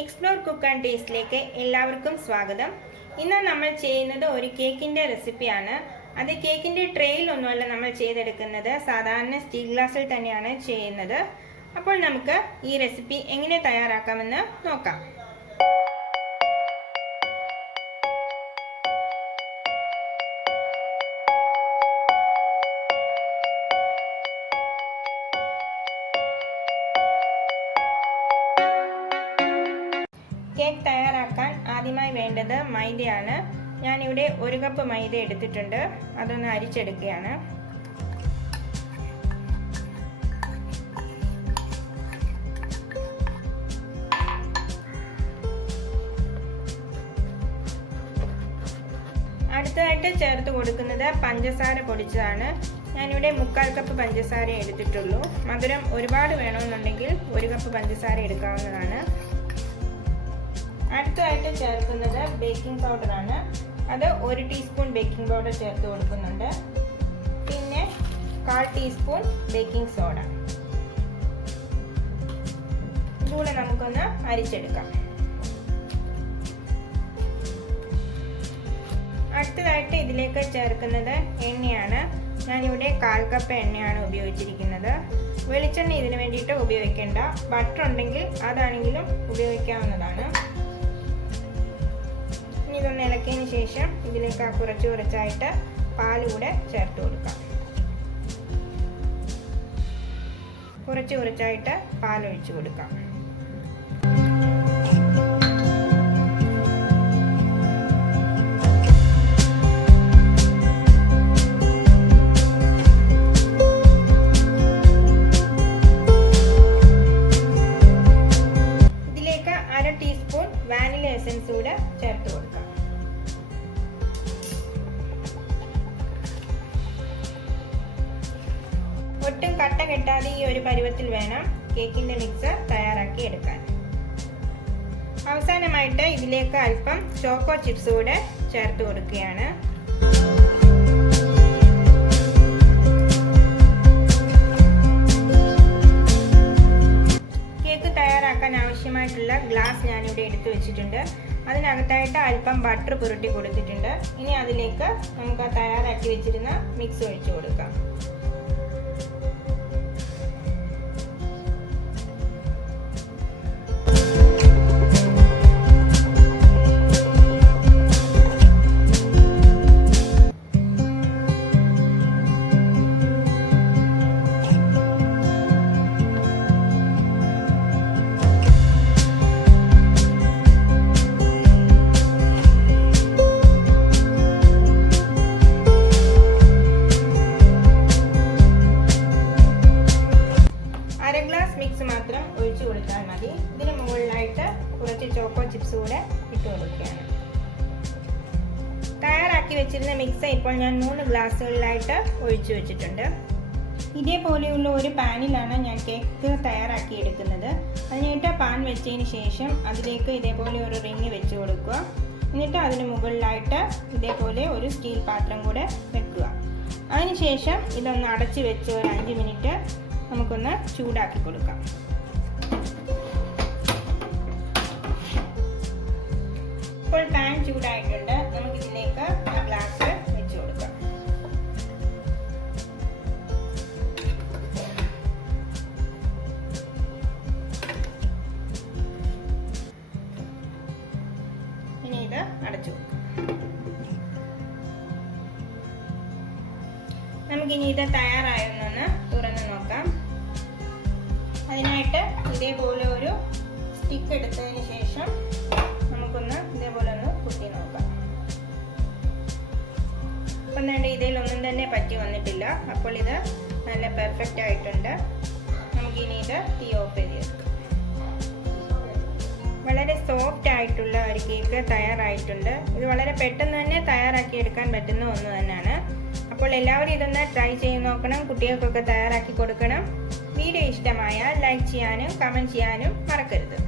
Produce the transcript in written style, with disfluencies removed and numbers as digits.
Explore cook and ടേസ്റ്റിലേക്ക് എല്ലാവർക്കും സ്വാഗതം. ഇന്ന് നമ്മൾ ചെയ്യുന്നത് ഒരു കേക്കിൻ്റെ റെസിപ്പിയാണ്. അത് കേക്കിൻ്റെ ട്രേയിലൊന്നുമല്ല നമ്മൾ ചെയ്തെടുക്കുന്നത്, സാധാരണ സ്റ്റീൽ ഗ്ലാസ്സിൽ തന്നെയാണ് ചെയ്യുന്നത്. അപ്പോൾ നമുക്ക് ഈ റെസിപ്പി എങ്ങനെ തയ്യാറാക്കാമെന്ന് നോക്കാം. കേക്ക് തയ്യാറാക്കാൻ ആദ്യമായി വേണ്ടത് മൈദയാണ്. ഞാനിവിടെ 1 കപ്പ് മൈദ എടുത്തിട്ടുണ്ട്. അതൊന്ന് അരിച്ചെടുക്കുകയാണ്. അടുത്തതായിട്ട് ചേർത്ത് കൊടുക്കുന്നത് പഞ്ചസാര പൊടിച്ചതാണ്. ഞാനിവിടെ 3/4 കപ്പ് പഞ്ചസാര എടുത്തിട്ടുള്ളൂ. മധുരം ഒരുപാട് വേണമെന്നുണ്ടെങ്കിൽ 1 കപ്പ് പഞ്ചസാര എടുക്കാവുന്നതാണ്. അടുത്തതായിട്ട് ചേർക്കുന്നത് ബേക്കിംഗ് പൗഡറാണ്. അത് 1 ടീസ്പൂൺ ബേക്കിംഗ് പൗഡർ ചേർത്ത് കൊടുക്കുന്നുണ്ട്. പിന്നെ 1/4 ടീസ്പൂൺ ബേക്കിംഗ് സോഡ. ഇതുകൂടെ നമുക്കൊന്ന് അരിച്ചെടുക്കാം. അടുത്തതായിട്ട് ഇതിലേക്ക് ചേർക്കുന്നത് എണ്ണയാണ്. ഞാനിവിടെ 1/4 കപ്പ് എണ്ണയാണ് ഉപയോഗിച്ചിരിക്കുന്നത്. വെളിച്ചെണ്ണ ഇതിന് വേണ്ടിയിട്ട് ഉപയോഗിക്കേണ്ട. ബട്ടർ ഉണ്ടെങ്കിൽ അതാണെങ്കിലും ഉപയോഗിക്കാവുന്നതാണ്. ഇതൊന്ന് ഇളക്കിയതിന് ശേഷം ഇതിലേക്ക് കുറച്ചായിട്ട് പാൽ കൂടെ ചേർത്ത് കൊടുക്കാം. കുറച്ചായിട്ട് പാൽ ഒഴിച്ചു കൊടുക്കാം. ഇതിലേക്ക് 1/2 ടീസ്പൂൺ വാനില എസൻസ് കൂടെ ചേർത്ത് കൊടുക്കാം. ഒട്ടും കട്ട കെട്ടാതെ ഈ ഒരു പരുവത്തിൽ വേണം കേക്കിന്റെ മിക്സ് തയ്യാറാക്കി എടുക്കാൻ. അവസാനമായിട്ട് ഇതിലേക്ക് അല്പം ചോക്കോ ചിപ്സ് കൂടെ ചേർത്ത് കൊടുക്കുകയാണ്. കേക്ക് തയ്യാറാക്കാൻ ആവശ്യമായിട്ടുള്ള ഗ്ലാസ് ഞാനിവിടെ എടുത്തു വെച്ചിട്ടുണ്ട്. അതിനകത്തായിട്ട് അല്പം ബട്ടർ പുരട്ടി കൊടുത്തിട്ടുണ്ട്. ഇനി അതിലേക്ക് നമുക്ക് തയ്യാറാക്കി വെച്ചിരുന്ന മിക്സ് ഒഴിച്ചു കൊടുക്കാം. മിക്സ് മാത്രം ഒഴിച്ചു കൊടുത്താൽ മതി. ഇതിന് മുകളിലായിട്ട് കുറച്ച് ചോക്കോ ചിപ്സ് കൂടെ ഇട്ട് കൊടുക്കുകയാണ്. തയ്യാറാക്കി വെച്ചിരുന്ന മിക്സ് ഇപ്പോൾ ഞാൻ 3 ഗ്ലാസ്സുകളിലായിട്ട് ഒഴിച്ചു വെച്ചിട്ടുണ്ട്. ഇതേപോലെയുള്ള ഒരു പാനിലാണ് ഞാൻ കേക്ക് തയ്യാറാക്കി എടുക്കുന്നത്. അതിനായിട്ട് പാൻ വെച്ചതിന് ശേഷം അതിലേക്ക് ഇതേപോലെ ഒരു റിങ് വെച്ച് കൊടുക്കുക. എന്നിട്ട് അതിന് മുകളിലായിട്ട് ഇതേപോലെ ഒരു സ്റ്റീൽ പാത്രം കൂടെ വെക്കുക. അതിനുശേഷം ഇതൊന്ന് അടച്ച് വെച്ച് ഒരു 5 മിനിറ്റ് നമുക്കൊന്ന് ചൂടാക്കി കൊടുക്കാം. ഇപ്പോൾ പാൻ ചൂടായിട്ടുണ്ട്. നമുക്കിതിലേക്ക് ആ ഗ്ലാസ് വെച്ച് കൊടുക്കാം. ഇനി ഇത് അടച്ചു കൊടുക്കാം. നമുക്കിനി ഇത് തയ്യാറായെന്നൊന്ന് തുറന്ന് നോക്കാം. അതിനായിട്ട് ഇതേപോലെ ഒരു സ്റ്റിക്ക് എടുത്തതിന് ശേഷം നമുക്കൊന്ന് ഇതേപോലെ ഒന്ന് കുത്തി നോക്കാം. അപ്പം വേണ്ട, ഇതിലൊന്നും തന്നെ പറ്റി വന്നിട്ടില്ല. അപ്പോൾ ഇത് നല്ല പെർഫെക്റ്റ് ആയിട്ടുണ്ട്. നമുക്കിനി ഇത് തീ ഓഫ് ചെയ്തെടുക്കാം. വളരെ സോഫ്റ്റ് ആയിട്ടുള്ള ഒരു കേക്ക് തയ്യാറായിട്ടുണ്ട്. ഇത് വളരെ പെട്ടെന്ന് തന്നെ തയ്യാറാക്കി എടുക്കാൻ പറ്റുന്ന ഒന്ന് തന്നെയാണ്. അപ്പോൾ എല്ലാവരും ഇതൊന്ന് ട്രൈ ചെയ്ത് നോക്കണം. കുട്ടികൾക്കൊക്കെ തയ്യാറാക്കി കൊടുക്കണം. വീഡിയോ ഇഷ്ടമായാൽ ലൈക്ക് ചെയ്യാനും കമൻറ്റ് ചെയ്യാനും മറക്കരുത്.